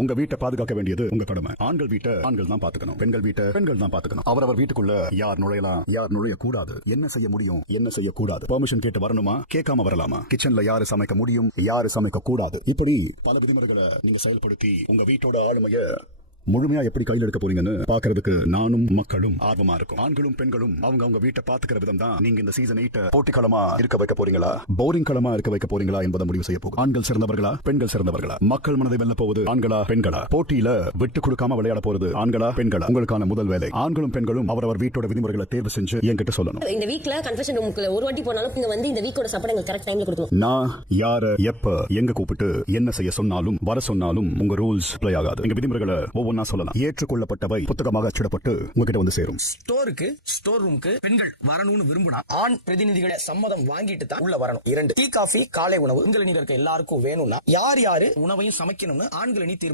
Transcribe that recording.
உங்க வீட்டை பாதுகாக்க வேண்டியது உங்க கடமை. ஆண்கள் வீட்டை ஆண்கள் தான் பாத்துக்கணும், பெண்கள் வீட்டை பெண்கள் தான் பாத்துக்கணும். அவரவர் வீட்டுக்குள்ள யார் நுழையலாம், யார் நுழைய கூடாது, என்ன செய்ய முடியும், என்ன செய்யக்கூடாது, பெர்மிஷன் கேட்டு வரணுமா, கேட்காம வரலாமா, கிச்சன்ல யாரு சமைக்க முடியும், யாரு சமைக்க கூடாது, இப்படி பல விதிமுறைகளை நீங்க செயல்படுத்தி உங்க வீட்டோட ஆளுமைய முழுமையா எப்படி கையில் எடுக்க போறீங்கன்னு பாக்குறதுக்கு நானும் மக்களும் ஆர்வமா இருக்கும். ஆண்களும் பெண்களும் அவங்க வீட்டை பாத்துக்கிற விதம் தான் நீங்க இந்த சீசன் 8 போட்டிக்களமா இருக்க வைக்க போறீங்களா, போரிங் களமா இருக்க வைக்க போறீங்களா என்பதை முடிவு செய்ய போகும். ஆண்கள் சிறந்தவர்களா, பெண்கள் சிறந்தவர்களா, மக்கள் மனதை வெல்ல போவது ஆண்களா பெண்களா, போட்டியில விட்டு கொடுக்காம விளையாட போறது ஆண்களா பெண்களா, உங்களுக்கான முதல் வேலை ஆண்களும் பெண்களும் அவரவர் வீட்டோட விதிமுறைகளை தேர்வு செஞ்சு என்கிட்ட சொல்லணும். இந்த வீக்ல கன்ஃபெஷன் ரூமுக்கு ஒரு வாட்டி போனாலும் நீங்க வந்து இந்த வீக்கோட சப்போர்ட் எங்களுக்கு கரெக்ட் டைம்ல கொடுக்கணும். நான் யார எப்ப எங்க கூப்பிட்டு என்ன செய்ய சொன்னாலும் வர சொன்னாலும் உங்க ரூல்ஸ் ப்ளே ஆகாது. எங்க விதிமுறைகளை ஒவ்வொன்னா சொல்லலாம். ஏற்றுக்கொள்ளப்பட்டவை புத்தகமாக அச்சிடப்பட்டு உங்ககிட்ட வந்து சேரும். ஸ்டோர் ரூமுக்கு பெண்கள் வரணும்னு விரும்பினா ஆண் பிரதிநிதிகளை சம்மதம் வாங்கிட்டு தான் உள்ள வரணும். 2 டீ காஃபி காலை உணவு உங்கள் இருக்க எல்லாருக்கும் வேணும்னா யார் யாரு உணவையும் சமைக்கணும்னு ஆண்கள்